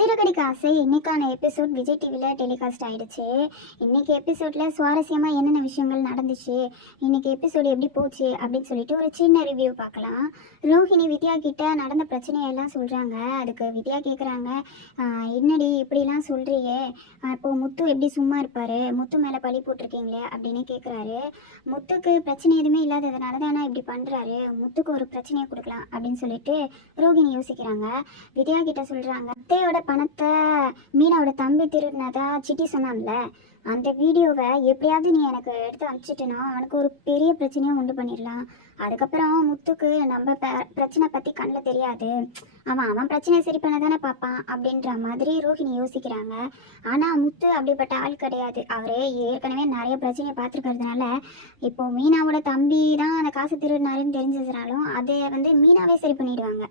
சிறுகடிக்கு ஆசை இன்னைக்கான எபிசோட் விஜய் டிவியில் டெலிகாஸ்ட் ஆயிடுச்சு. இன்னைக்கு எபிசோடில் சுவாரஸ்யமாக என்னென்ன விஷயங்கள் நடந்துச்சு, இன்னைக்கு எபிசோடு எப்படி போச்சு அப்படின்னு சொல்லிட்டு ஒரு சின்ன ரிவ்யூ பார்க்கலாம். ரோஹிணி வித்யா கிட்ட நடந்த பிரச்சனையெல்லாம் சொல்கிறாங்க. அதுக்கு வித்யா கேட்குறாங்க, என்னடி இப்படிலாம் சொல்கிறியே, இப்போது முத்து எப்படி சும்மா இருப்பார், முத்து மேலே பழி போட்டிருக்கீங்களே அப்படின்னு கேட்குறாரு. முத்துக்கு பிரச்சனை எதுவுமே இல்லாததுனால தானே இப்படி பண்ணுறாரு, முத்துக்கு ஒரு பிரச்சனையை கொடுக்கலாம் அப்படின்னு சொல்லிட்டு ரோஹிணி யோசிக்கிறாங்க. வித்யா கிட்ட சொல்கிறாங்க, அத்தையோட பணத்தை மீனாவோட தம்பி திருடினதா சிட்டி சொன்னான்ல, அந்த வீடியோவை எப்படியாவது நீ எனக்கு எடுத்து அனுப்பிச்சிட்டுனா அவனுக்கு ஒரு பெரிய பிரச்சனையும் உண்டு பண்ணிடலாம். அதுக்கப்புறம் முத்துக்கு நம்ம பிரச்சனை பற்றி கண்ணில் தெரியாது, அவன் பிரச்சனையை சரி பண்ண தானே பார்ப்பான் அப்படின்ற மாதிரி ரோஹிணி யோசிக்கிறாங்க. ஆனால் முத்து அப்படிப்பட்ட ஆள் கிடையாது. அவரே ஏற்கனவே நிறைய பிரச்சனையை பார்த்துருக்கிறதுனால இப்போது மீனாவோட தம்பி தான் அந்த காசு திருடினாருன்னு தெரிஞ்சதுனாலும் அதை மீனாவே சரி பண்ணிடுவாங்க.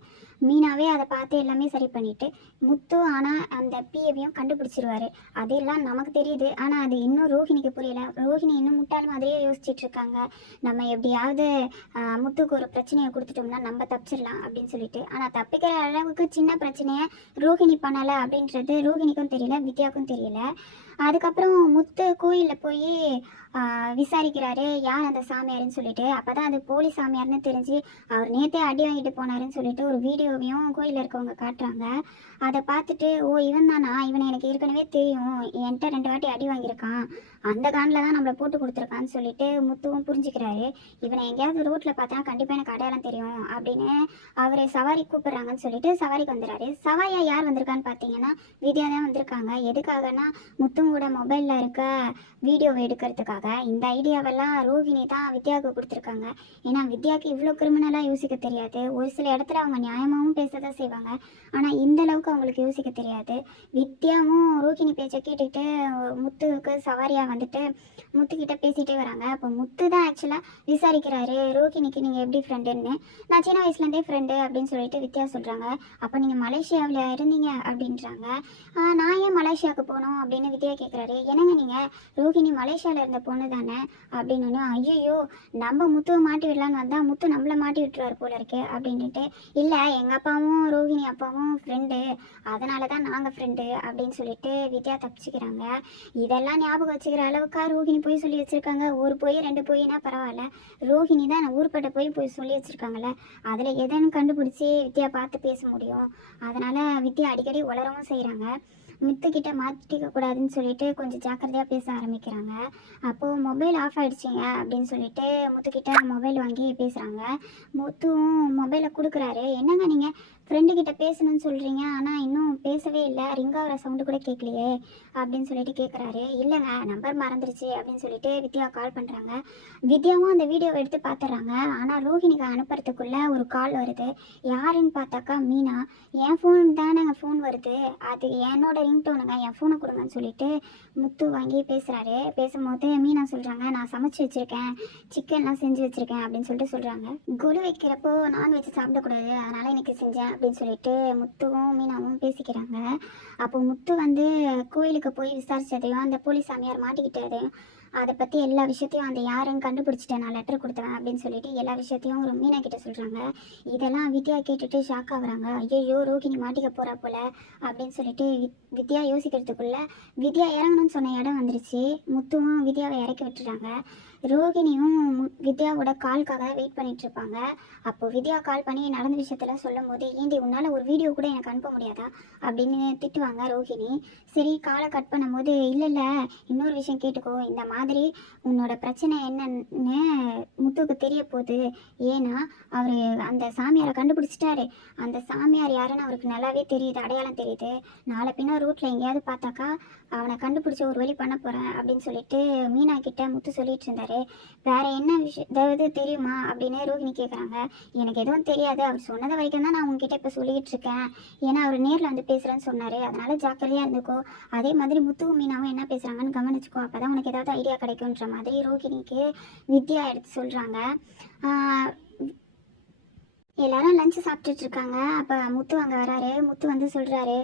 மீனாவே அதை பார்த்து எல்லாமே சரி பண்ணிட்டு முத்து ஆனால் அந்த பிஏவையும் கண்டுபிடிச்சிருவாரு. அதெல்லாம் நமக்கு தெரியுது, ஆனால் அது இன்னும் ரோஹிணிக்கு புரியல. ரோஹிணி இன்னும் முட்டாள் மாதிரியே யோசிச்சுட்டு இருக்காங்க. நம்ம எப்படியாவது முத்துக்கு ஒரு பிரச்சனையை கொடுத்துட்டோம்னா நம்ம தப்பிச்சிடலாம் அப்படின்னு சொல்லிட்டு. ஆனால் தப்பிக்கிற அளவுக்கு சின்ன பிரச்சனையை ரோஹிணி பண்ணலை அப்படின்றது ரோஹிணிக்கும் தெரியல, வித்யாவுக்கும் தெரியல. அதுக்கப்புறம் முத்து கோயிலில் போய் விசாரிக்கிறாரு யார் அந்த சாமியார்னு சொல்லிட்டு. அப்போ தான் அது போலி சாமியார்னு தெரிஞ்சு அவர் நேற்றே அடி வாங்கிட்டு போனாருன்னு சொல்லிட்டு ஒரு வீடியோவையும் கோயிலில் இருக்கவங்க காட்டுறாங்க. அதை பார்த்துட்டு, ஓ இவன் தானா, இவனை எனக்கு ஏற்கனவே தெரியும், என்கிட்ட 2 வாட்டி அடி வாங்கியிருக்கான், அந்த காண்டில் தான் நம்மளை போட்டு கொடுத்துருக்கான்னு சொல்லிட்டு முத்துவும் புரிஞ்சுக்கிறாரு. இவனை எங்கேயாவது ரோட்டில் பார்த்தா கண்டிப்பாக எனக்கு அடையாளம் தெரியும் அப்படின்னு அவரை சவாரி கூப்பிட்றாங்கன்னு சொல்லிட்டு சவாரிக்கு வந்துடுறாரு. சவாரியா யார் வந்திருக்கான்னு பார்த்தீங்கன்னா வித்யா தான் வந்திருக்காங்க. எதுக்காகனா முத்துவோட மொபைலில் இருக்க வீடியோவை எடுக்கிறதுக்காக. இந்த ஐடியாவெல்லாம் ரோஹிணி தான் வித்யாவுக்கு கொடுத்துருக்காங்க. ஏன்னா வித்யாவுக்கு இவ்வளோ கிரிமினலாக யோசிக்க தெரியாது. ஒரு சில இடத்துல அவங்க நியாயமாகவும் பேச தான் செய்வாங்க, ஆனால் இந்த அளவுக்கு அவங்களுக்கு யோசிக்க தெரியாது. வித்யாவும் ரோஹிணி பேச்சை கேட்டுக்கிட்டு முத்துவுக்கு சவாரியாக வந்துட்டு முத்துக்கிட்ட பேசிகிட்டே வராங்க. அப்போ முத்து தான் ஆக்சுவலாக விசாரிக்கிறாரு, ரோஹிணிக்கு நீங்கள் எப்படி ஃப்ரெண்டுன்னு. நான் சின்ன வயசுலேருந்தே ஃப்ரெண்டு அப்படின்னு சொல்லிட்டு வித்யா சொல்கிறாங்க. அப்போ நீங்கள் மலேசியாவில் இருந்தீங்க அப்படின்றாங்க. நான் ஏன் மலேசியாவுக்கு போகணும் அப்படின்னு வித்யா கேட்குறாரு. என்னங்க நீங்கள் ரோஹிணி மலேசியாவில் இருந்த பொண்ணு தானே அப்படின்னு. ஐயோ நம்ம முத்துவை மாட்டி விடலான்னு வந்தால் முத்து நம்மளை மாட்டி விட்டுருவார் போல இருக்கே அப்படின்ட்டு. இல்லை எங்கள் அப்பாவும் ரோஹிணி அப்பாவும் ஃப்ரெண்டு, அதனால தான் நாங்கள் ஃப்ரெண்டு அப்படின்னு சொல்லிட்டு வித்யா தப்பிச்சுக்கிறாங்க. இதெல்லாம் ஞாபகம் வச்சுக்கிற அளவுக்கா ரோஹிணி போய் சொல்லி வச்சுருக்காங்க. ஒரு பொய் 2 பொய்னா பரவாயில்ல, ரோஹிணி தான் ஊர்பட்ட போய் சொல்லி வச்சுருக்காங்கல்ல, அதில் எதுன்னு கண்டுபிடிச்சி வித்யா பார்த்து பேச முடியும். அதனால் வித்யா அடிக்கடி உளரவும் செய்கிறாங்க. முத்துக்கிட்ட மாட்டிக்க கூடாதுன்னு சொல்லிட்டு கொஞ்சம் ஜாக்கிரதையாக பேச ஆரம்பிக்கிறாங்க. அப்போது மொபைல் ஆஃப் ஆகிடுச்சிங்க அப்படின்னு சொல்லிட்டு முத்துக்கிட்ட மொபைல் வாங்கி பேசுகிறாங்க. முத்துவும் மொபைலை கொடுக்குறாரு. என்னங்க நீங்கள் ஃப்ரெண்டுக்கிட்ட பேசணும்னு சொல்கிறீங்க, ஆனால் இன்னும் பேசவே இல்லை, ரிங்காகிற சவுண்டு கூட கேட்கலையே அப்படின்னு சொல்லிட்டு கேட்குறாரு. இல்லைங்க நம்பர் மறந்துருச்சு அப்படின்னு சொல்லிட்டு வித்யா கால் பண்ணுறாங்க. வித்யாவும் அந்த வீடியோவை எடுத்து பார்த்துட்றாங்க. ஆனால் ரோஹிணிக்கு அனுப்புறதுக்குள்ளே ஒரு கால் வருது. யாருன்னு பார்த்தாக்கா மீனா. என் ஃபோன் தானேங்க ஃபோன் வருது, அது என்னோட ரிங்டோனுங்க, என் ஃபோனை கொடுங்கன்னு சொல்லிட்டு முத்து வாங்கி பேசுகிறாரு. பேசும்போது மீனா சொல்கிறாங்க, நான் சமைச்சு வச்சுருக்கேன், சிக்கன்லாம் செஞ்சு வச்சுருக்கேன் அப்படின்னு சொல்லிட்டு சொல்கிறாங்க. குழு வைக்கிறப்போ நான்வெஜ் சாப்பிடக்கூடாது, அதனால் இன்றைக்கி செஞ்சேன் அப்படின்னு சொல்லிட்டு முத்துவும் மீனாவும் பேசிக்கிறாங்க. அப்போ முத்து கோயிலுக்கு போய் விசாரித்ததையும் அந்த போலீஸ் சாமியார் மாட்டிக்கிட்டதையும் அதை பற்றி எல்லா விஷயத்தையும் அந்த யாருன்னு கண்டுபிடிச்சிட்டேன், நான் லெட்டர் கொடுத்தேன் அப்படின்னு சொல்லிட்டு எல்லா விஷயத்தையும் ஒரு மீனா கிட்ட சொல்கிறாங்க. இதெல்லாம் வித்யா கேட்டுட்டு ஷாக் ஆகுறாங்க. ஐயோ ரோஹிணி மாட்டிக்க போகிறா போல அப்படின்னு சொல்லிட்டு வித்யா யோசிக்கிறதுக்குள்ள வித்யா இறங்கணும்னு சொன்ன இடம் வந்துருச்சு. முத்துவும் வித்யாவை இறக்கி விட்டுறாங்க. ரோஹிணியும் வித்யாவோட கால்காக வெயிட் பண்ணிட்டு இருப்பாங்க. அப்போது வித்யா கால் பண்ணி நடந்த விஷயத்தெல்லாம் சொல்லும் போது, ஏண்டி உன்னால் ஒரு வீடியோ கூட எனக்கு அனுப்ப முடியாதா அப்படின்னு திட்டுவாங்க ரோஹிணி. சரி காலை கட் பண்ணும்போது, இல்லை இன்னொரு விஷயம் கேட்டுக்கோ, இந்த மாதிரி உன்னோட பிரச்சனை என்னன்னு முத்துவுக்கு தெரிய போகுது. ஏன்னா அவர் அந்த சாமியாரை கண்டுபிடிச்சிட்டாரு, அந்த சாமியார் யாருன்னு அவருக்கு நல்லாவே தெரியுது, அடையாளம் தெரியுது. நாளை பின்ன ரோட்டில் எங்கேயாவது பார்த்தாக்கா அவனை கண்டுபிடிச்சி ஒரு வழி பண்ண போகிறேன் அப்படின்னு சொல்லிட்டு மீனா கிட்ட முத்து சொல்லிட்டு இருந்தாரு. வேற என்ன விஷயம் ஏதாவது தெரியுமா அப்படின்னு ரோஹிணி கேட்குறாங்க. எனக்கு எதுவும் தெரியாது, அவர் சொன்னதை வரைக்கும் தான் நான் உங்ககிட்ட இப்போ சொல்லிக்கிட்டு இருக்கேன். ஏன்னா அவர் நேரில் வந்து பேசுகிறேன்னு சொன்னார், அதனால ஜாக்கிரதையாக இருந்துக்கோ. அதே மாதிரி முத்துவும் மீனாவும் என்ன பேசுகிறாங்கன்னு கவனிச்சுக்கோ, அப்போ தான் உனக்கு ஏதாவது ஐடியா கிடைக்குன்ற மாதிரி ரோஹிணிக்கு வித்யா எடுத்து சொல்கிறாங்க. எல்லாரும் லஞ்ச் சாப்பிட்டுட்டு இருக்காங்க. அப்போ முத்து அங்கே வராரு. முத்து வந்து சொல்கிறாரு,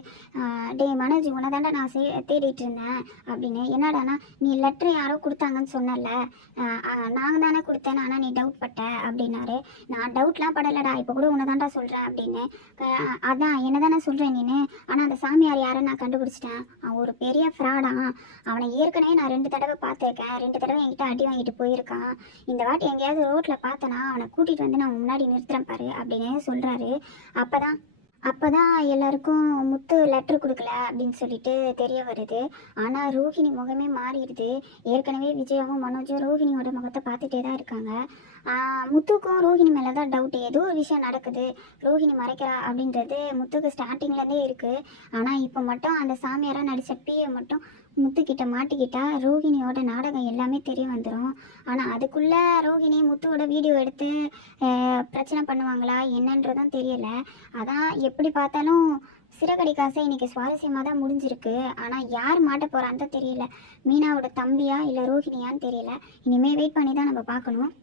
டேய் மனோஜ் உன்னை தாண்டா நான் தேடிட்டு இருந்தேன் அப்படின்னு. என்னடானா நீ லெட்ரு யாரோ கொடுத்தாங்கன்னு சொன்னல, நாங்கள் தானே கொடுத்தேன், ஆனால் நீ டவுட் பட்ட அப்படின்னாரு. நான் டவுட்லாம் படலடா, இப்போ கூட உன்னை தாண்டா சொல்கிறேன் அப்படின்னு. அதான் என்ன தானே சொல்கிறேன் நீனு, ஆனால் அந்த சாமியார் யாருன்னு நான் கண்டுபிடிச்சிட்டேன். அவன் ஒரு பெரிய ஃப்ராடான். அவனை ஏற்கனவே நான் 2 தடவை பார்த்துருக்கேன். 2 தடவை என்கிட்ட அடி வாங்கிட்டு போயிருக்கான். இந்த வாட்டி எங்கேயாவது ரோட்டில் பார்த்தனா அவனை கூட்டிகிட்டு வந்து நான் முன்னாடி நிறுத்துறேன் பாரு அப்படின்னு சொல்கிறாரு. அப்போ தான் எல்லாருக்கும் முத்து லெட்ரு கொடுக்கல அப்படின்னு சொல்லிட்டு தெரிய வருது. ஆனால் ரோஹிணி முகமே மாறிடுது. ஏற்கனவே விஜயாவும் மனோஜும் ரோஹிணியோட முகத்தை பார்த்துட்டே தான் இருக்காங்க. முத்துக்கும் ரோஹிணி மேலே தான் டவுட்டு. ஏதோ ஒரு விஷயம் நடக்குது, ரோஹிணி மறைக்கிறா அப்படின்றது முத்துக்கு ஸ்டார்டிங்லேருந்தே இருக்குது. ஆனால் இப்போ மட்டும் அந்த சாமியாராக நடித்த பிஏ மட்டும் முத்துக்கிட்ட மாட்டிக்கிட்டா ரோஹிணியோட நாடகம் எல்லாமே தெரிய வந்துடும். ஆனால் அதுக்குள்ளே ரோஹிணி முத்துவோட வீடியோ எடுத்து பிரச்சனை பண்ணுவாங்களா என்னன்றதும் தெரியலை. அதான் எப்படி பார்த்தாலும் சிறகடி காசை இன்னைக்கு சுவாரஸ்யமாக தான் முடிஞ்சிருக்கு. ஆனால் யார் மாட்ட போகிறான்னு தான் தெரியல. மீனாவோட தம்பியா இல்லை ரோஹிணியான்னு தெரியல. இனிமேல் வெயிட் பண்ணி தான் நம்ம பார்க்கணும்.